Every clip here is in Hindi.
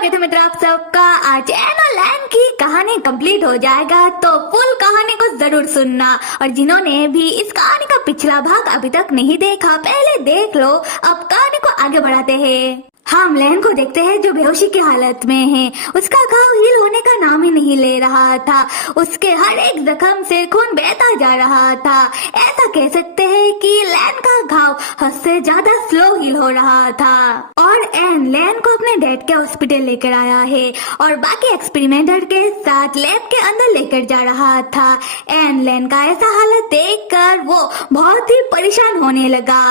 स्वागत है मित्र आप सबका। आज एन और लैन की कहानी कंप्लीट हो जाएगा तो फुल कहानी को जरूर सुनना, और जिन्होंने भी इस कहानी का पिछला भाग अभी तक नहीं देखा पहले देख लो। अब कहानी को आगे बढ़ाते हैं। हम लैन को देखते हैं जो बेहोशी की हालत में है। उसका घाव हील होने का नाम ही नहीं ले रहा था। उसके हर एक जख्म से खून बहता जा रहा था। ऐसा कह सकते हैं कि लैन का घाव हद से ज्यादा स्लो हील हो रहा था। और एन लैन को अपने डैड के हॉस्पिटल लेकर आया है और बाकी एक्सपेरिमेंटर के साथ लैब के अंदर लेकर जा रहा था। एन लैन का ऐसा हालत देखकर वो बहुत ही परेशान होने लगा।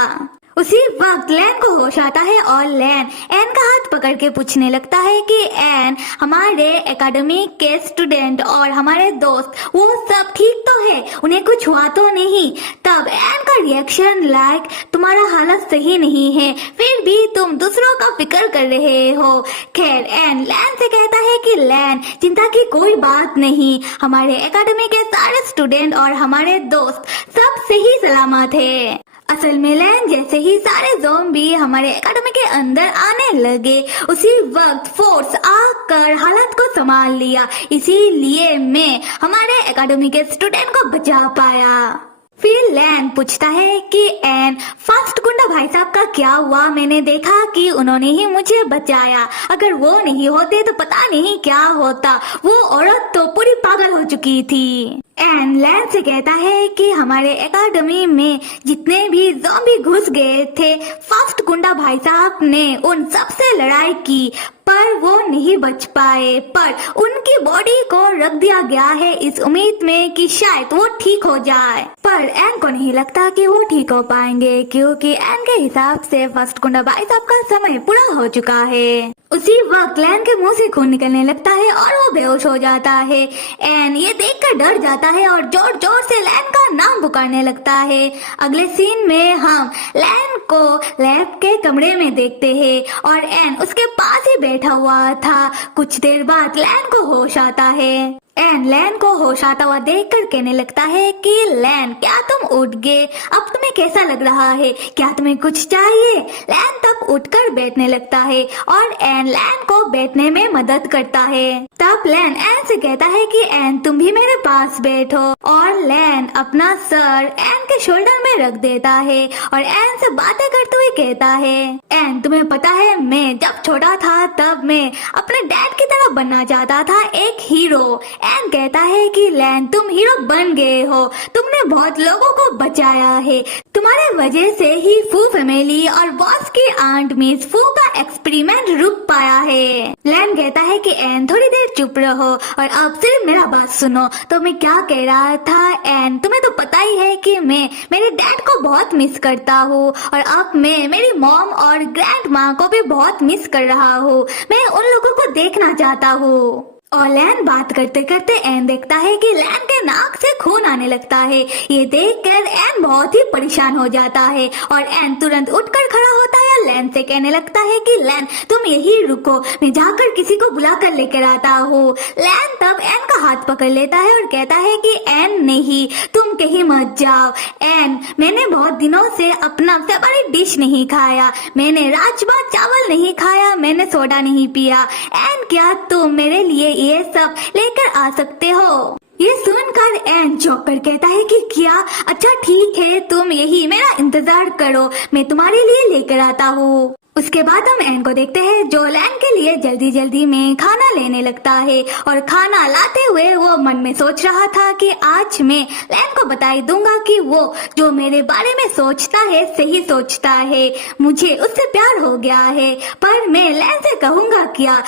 उसी वक्त लैन को होश आता है और लैन एन का हाथ पकड़ के पूछने लगता है कि एन, हमारे एकेडमी के स्टूडेंट और हमारे दोस्त वो सब ठीक तो है, उन्हें कुछ हुआ तो नहीं। तब एन का रिएक्शन लाइक, तुम्हारा हालत सही नहीं है, फिर भी तुम दूसरों का फिक्र कर रहे हो। खैर एन लैन से कहता है कि लैन, चिंता की कोई बात नहीं, हमारे एकेडमी के सारे स्टूडेंट और हमारे दोस्त सब सही सलामत है। असल में लैन जैसे ही सारे ज़ॉम्बी हमारे एकेडमी के अंदर आने लगे, उसी वक्त फोर्स आकर हालत को संभाल लिया, इसीलिए मैं हमारे एकेडमी के स्टूडेंट को बचा पाया। फिर लैन पूछता है कि एन, फर्स्ट गुंडा भाई साहब का क्या हुआ? मैंने देखा कि उन्होंने ही मुझे बचाया, अगर वो नहीं होते तो पता नहीं क्या होता। वो औरत तो पूरी पागल हो चुकी थी। एन लैन से कहता है कि हमारे एकेडमी में जितने भी ज़ॉम्बी घुस गए थे, फर्स्ट गुंडा भाई साहब ने उन सब से लड़ाई की, पर वो नहीं बच पाए, पर उनकी बॉडी को रख दिया गया है इस उम्मीद में कि शायद वो ठीक हो जाए। पर एन को नहीं लगता कि वो ठीक हो पाएंगे, क्योंकि एन के हिसाब से फर्स्ट गुंडा भाई साहब का समय पूरा हो चुका है। उसी वक्त लैन के मुंह से खून निकलने लगता है और वो बेहोश हो जाता है। एन ये देखकर डर जाता है और जोर जोर से लैन का नाम पुकारने लगता है। अगले सीन में हम लैन को लैब के कमरे में देखते हैं और एन उसके पास ही बैठा हुआ था। कुछ देर बाद लैन को होश आता है। एन लैन को होश आता हुआ देखकर कहने लगता है कि लैन, क्या तुम उठ गए? अब तुम्हें कैसा लग रहा है? क्या तुम्हें कुछ चाहिए? लैन तब उठकर बैठने लगता है और एन लैन को बैठने में मदद करता है। तब लैन एन से कहता है कि एन, तुम भी मेरे पास बैठो, और लैन अपना सर एन के शोल्डर में रख देता है और एन से बातें करते हुए कहता है, एन तुम्हें पता है मैं जब छोटा था तब मैं अपने डैड की तरह बनना चाहता था, एक हीरो। एन कहता है कि लैन तुम हीरो बन गए हो, तुमने बहुत लोगों को बचाया है, तुम्हारे वजह से ही फू फैमिली और बॉस की आंट मिस फू का एक्सपेरिमेंट रुक पाया है। लैन कहता है कि एन थोड़ी देर चुप रहो और अब सिर्फ मेरा बात सुनो। तो मैं क्या कह रहा था एन, तुम्हें तो पता ही है कि मैं मेरे डैड को बहुत मिस करता हूँ और अब मैं मेरी मॉम और ग्रैंड माँ को भी बहुत मिस कर रहा हूँ। मैं उन लोगों को देखना चाहता हूँ। और लैन बात करते करते एन देखता है कि लैन के नाक से खून आने लगता है। ये देखकर एन बहुत ही परेशान हो जाता है और एन तुरंत उठकर खड़ा होता है। लैन से कहने लगता है कि लैन तुम यही रुको, मैं जाकर किसी को बुलाकर लेकर आता हूँ। लैन तब एन का हाथ पकड़ लेता है और कहता है कि एन नहीं, तुम कहीं मत जाओ। एन, मैंने बहुत दिनों से अपना फेवरेट डिश नहीं खाया, मैंने राजमा चावल नहीं खाया, मैंने सोडा नहीं पिया। एन, क्या तुम मेरे लिए ये सब लेकर आ सकते हो? ये सुनकर एन चौंक कर कहता है कि क्या? अच्छा ठीक है, तुम यही मेरा इंतजार करो, मैं तुम्हारे लिए लेकर आता हूँ। उसके बाद हम एन को देखते हैं जो लैन के लिए जल्दी जल्दी में खाना लेने लगता है और खाना लाते हुए वो मन में सोच रहा था कि आज मैं लैन को बताई दूंगा कि वो जो मेरे बारे में सोचता है सही सोचता है, मुझे उससे प्यार हो गया है। पर मैं लैन से कहूँगा क्या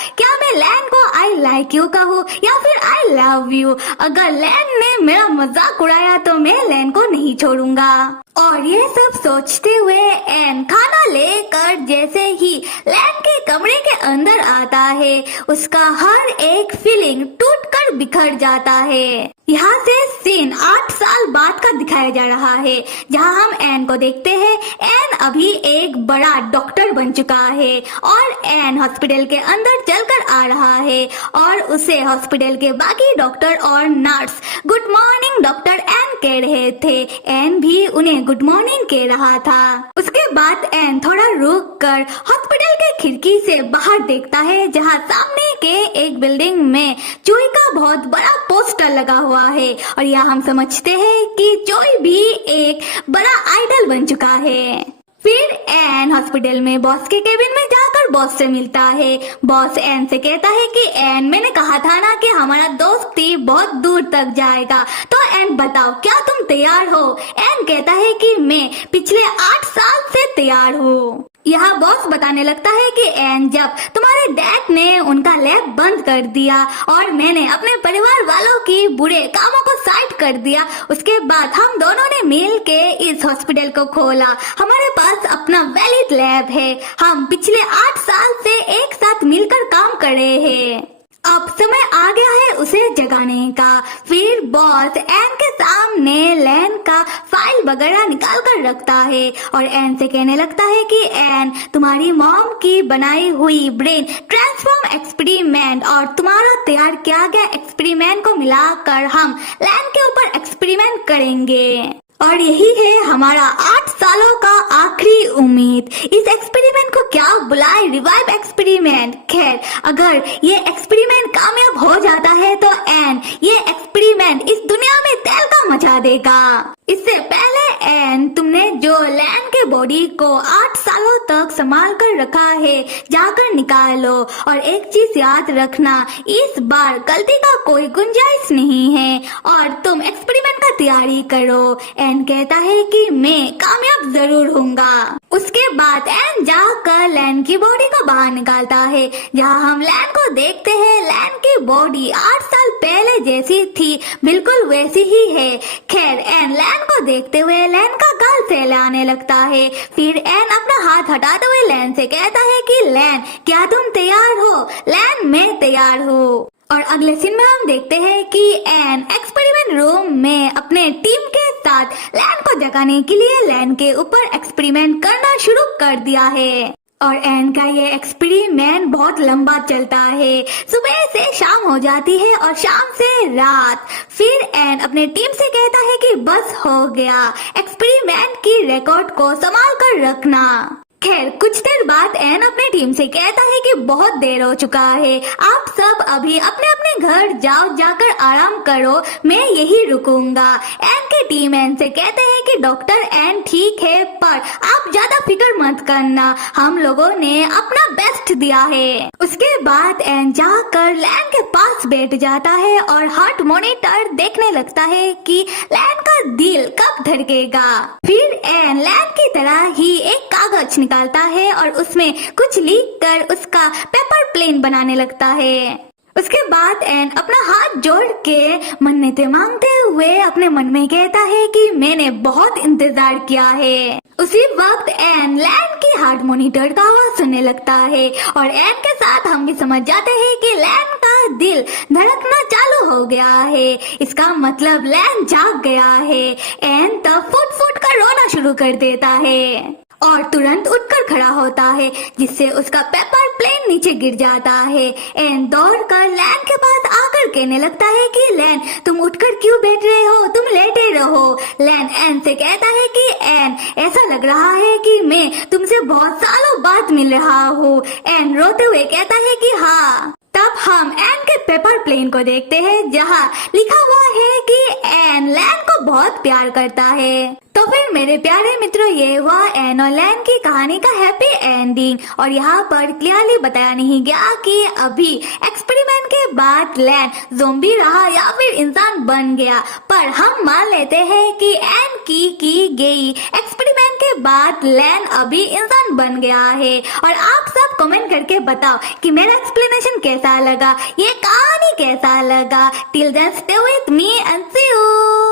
मैं लैन को आई लाइक यू कहूँ या फिर आई लव यू? अगर लैन ने मेरा मजाक उड़ाया तो मैं लैन को नहीं छोड़ूंगा। और ये सब सोचते हुए एन खाना लेकर जैसे ही लैन के कमरे के अंदर आता है, उसका हर एक फीलिंग टूटकर बिखर जाता है। यहाँ से सीन 8 साल बाद का दिखाया जा रहा है, जहाँ हम एन को देखते हैं। एन अभी एक बड़ा डॉक्टर बन चुका है और एन हॉस्पिटल के अंदर चलकर आ रहा है और उसे हॉस्पिटल के बाकी डॉक्टर और nurse good morning doctor N कह रहे थे। एन भी उन्हें गुड मॉर्निंग कह रहा था। उसके बाद एन थोड़ा रुक कर हॉस्पिटल के खिड़की से बाहर देखता है जहाँ सामने के एक बिल्डिंग में चोई का बहुत बड़ा पोस्टर लगा हुआ है और यहाँ हम समझते हैं कि चोई भी एक बड़ा आइडल बन चुका है। फिर एन हॉस्पिटल में बॉस के केबिन में जाकर बॉस से मिलता है। बॉस एन से कहता है कि एन, मैंने कहा था ना कि हमारा दोस्ती बहुत दूर तक जाएगा, तो एन बताओ क्या तुम तैयार हो? एन कहता है कि मैं पिछले 8 साल से तैयार हूँ। यहाँ बॉस बताने लगता है कि एन, जब तुम्हारे डैड ने उनका लैब बंद कर दिया और मैंने अपने परिवार वालों की बुरे कामों को साइड कर दिया, उसके बाद हम दोनों ने मिल के इस हॉस्पिटल को खोला। हमारे पास अपना वैलिड लैब है। हम पिछले 8 साल से एक साथ मिलकर काम कर रहे हैं। अब समय आ गया है उसे जगाने का। फिर बॉस एन के सामने लैन का फाइल वगैरह निकाल कर रखता है और एन से कहने लगता है कि एन, तुम्हारी मॉम की बनाई हुई ब्रेन ट्रांसफॉर्म एक्सपेरिमेंट और तुम्हारा तैयार किया गया एक्सपेरिमेंट को मिलाकर हम लैन के ऊपर एक्सपेरिमेंट करेंगे और यही है हमारा 8 सालों का आखिरी उम्मीद। इस एक्सपेरिमेंट को क्या बुलाए, रिवाइव एक्सपेरिमेंट। खैर, अगर ये एक्सपेरिमेंट कामयाब हो जाता है तो एन, ये एक्सपेरिमेंट इस दुनिया में तहलका मचा देगा। इससे पहले एन, तुमने जो लैन के बॉडी को 8 सालों तक संभाल कर रखा है, जाकर निकाल लो। और एक चीज याद रखना, इस बार गलती का कोई गुंजाइश नहीं है और तुम एक्सपेरिमेंट का तैयारी करो। एन कहता है कि मैं कामयाब जरूर होऊंगा। उसके बाद एन जाकर लैन की बॉडी को बाहर निकालता है, जहां हम लैन को देखते हैं। लैन की बॉडी 8 साल पहले जैसी थी, बिल्कुल वैसी ही है। खैर, एन लैन को देखते हुए लैन का गाल सहलाने लगता है। फिर एन अपना हाथ हटाते हुए लैन से कहता है कि लैन, क्या तुम तैयार हो? लैन, मैं तैयार हूँ। और अगले सीन में हम देखते हैं कि एन एक्सपेरिमेंट रूम में अपने टीम के साथ लैन को जगाने के लिए लैन के ऊपर एक्सपेरिमेंट करना शुरू कर दिया है। और एन का ये एक्सपेरिमेंट बहुत लंबा चलता है। सुबह से शाम हो जाती है और शाम से रात। फिर एन अपने टीम से कहता है कि बस हो गया, एक्सपेरिमेंट की रिकॉर्ड को संभाल कर रखना। खैर, कुछ देर बाद एन अपने टीम से कहता है कि बहुत देर हो चुका है, आप सब अभी अपने अपने घर जाओ, जाकर आराम करो, मैं यही रुकूंगा। एन की टीम एन से कहते हैं कि डॉक्टर एन ठीक है, पर आप ज्यादा फिक्र मत करना, हम लोगों ने अपना बेस्ट दिया है। उसके बाद एन जाकर लैन के पास बैठ जाता है और हार्ट मॉनिटर देखने लगता है कि लैन का दिल कब धड़केगा। फिर एन लैन की तरह ही एक कागज निकालता है और उसमें कुछ लिख कर उसका पेपर प्लेन बनाने लगता है। उसके बाद एन अपना हाथ जोड़ के मन्नतें मांगते हुए अपने मन में कहता है कि मैंने बहुत इंतजार किया है। उसी वक्त एन लैन की हार्ट मॉनिटर का आवाज सुनने लगता है और एन के साथ हम भी समझ जाते हैं कि लैन का दिल धड़कना चालू हो गया है। इसका मतलब लैन जाग गया है। एन तब फुट फुट कर रोना शुरू कर देता है और तुरंत उठकर खड़ा होता है, जिससे उसका पेपर प्लेन नीचे गिर जाता है। एन दौड़कर लैन के पास आकर कहने लगता है कि लैन, तुम उठकर क्यों बैठ रहे हो, तुम लेटे रहो। लैन एन से कहता है कि एन, ऐसा लग रहा है कि मैं तुमसे बहुत सालों बाद मिल रहा हूँ। एन रोते हुए कहता है कि हाँ। तब हम एन के पेपर प्लेन को देखते हैं, जहाँ लिखा हुआ है कि एन लैन को बहुत प्यार करता है। तो फिर मेरे प्यारे मित्रों, ये हुआ एन और लैन की कहानी का हैप्पी एंडिंग। और यहाँ पर क्लियरली बताया नहीं गया कि अभी एक्सपेरिमेंट के बाद लैन ज़ॉम्बी रहा या फिर इंसान बन गया, पर हम मान लेते हैं कि एन की गई एक्सपेरिमेंट के बाद लैन अभी इंसान बन गया है। और आप सब कमेंट करके बताओ कि मेरा एक्सप्लेनेशन कैसा लगा, ये कहानी कैसा लगा। Till then stay with me and see you.